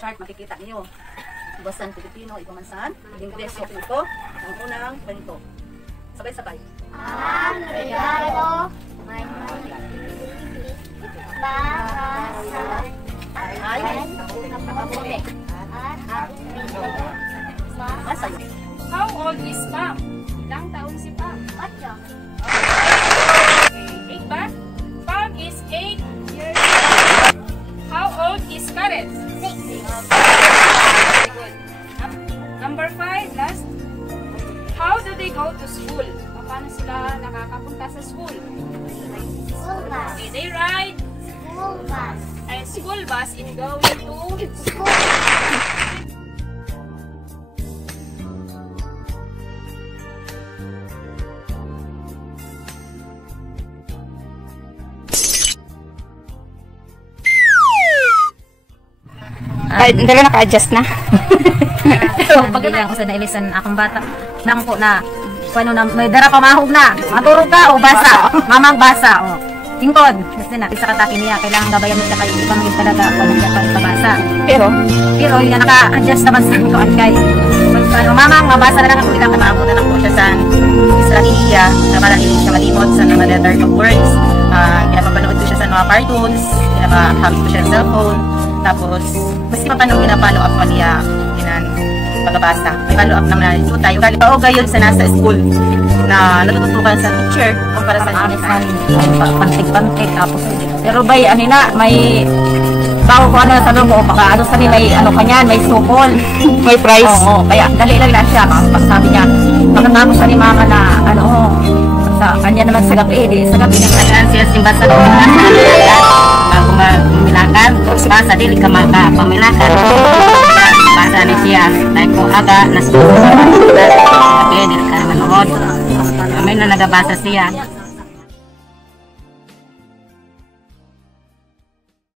Chart, makikita niyo. Ibasan Pilipino, ipamansan, Ingleso ito, ang unang kwento. Sabay-sabay. Ang regalo may para sa ay How old is Pam? Ilang taon si Pam? 8. Okay, 8 ba? Pam is 8 years old. How old is Karen? 6. Very good. Number 5, last. How do they go to school? Paano sila nakakapunta sa school? School bus. Okay, they ride School bus. a school bus in going to School. Ay, dala naka-adjust na. So, pag lang sa nailisan akong bata, nang po na, paano na, may dara pamahog na, maturog ka o basa, mamang basa, o. Tingkod, kasi na, isa kataki niya, kailangan gabayan mo siya kayo, di ba maging talaga ako magpapabasa. Pero Pero yun, naka-adjust naman sa kuan kay. Paano, mamang, mabasa na lang ako, kailangan maabot na lang po siya sa Israeliya, na parang hindi siya malimot sa mga letter of words. Pinapapanood ko siya sa mga cartoons, pinapahawis ko siya sa cellphone, tapos, mas mapanood pinapalo up pa niya, pagbabasa. May follow up naman na ito tayo. Oo, gayon sa nasa school na natututukan sa teacher kumpara sa pantig-pantig tapos. Pero bay, ano na, may tao ko ano sa loob mo, baka ano sabi, may ano kanyan, may sukol. May prize. Oo, kaya dali lang na siya. Pag sabi niya, pagkatapos sa ni mama na, ano, sa kanya naman sa gabi, sa gabi na kanya siya simbasa ko na bago mamilakan, basa, dili ka makapamilakan. Basa ni siya, dahil kung aga, nasa gabi, dili ka manood. May na nagabasa siya.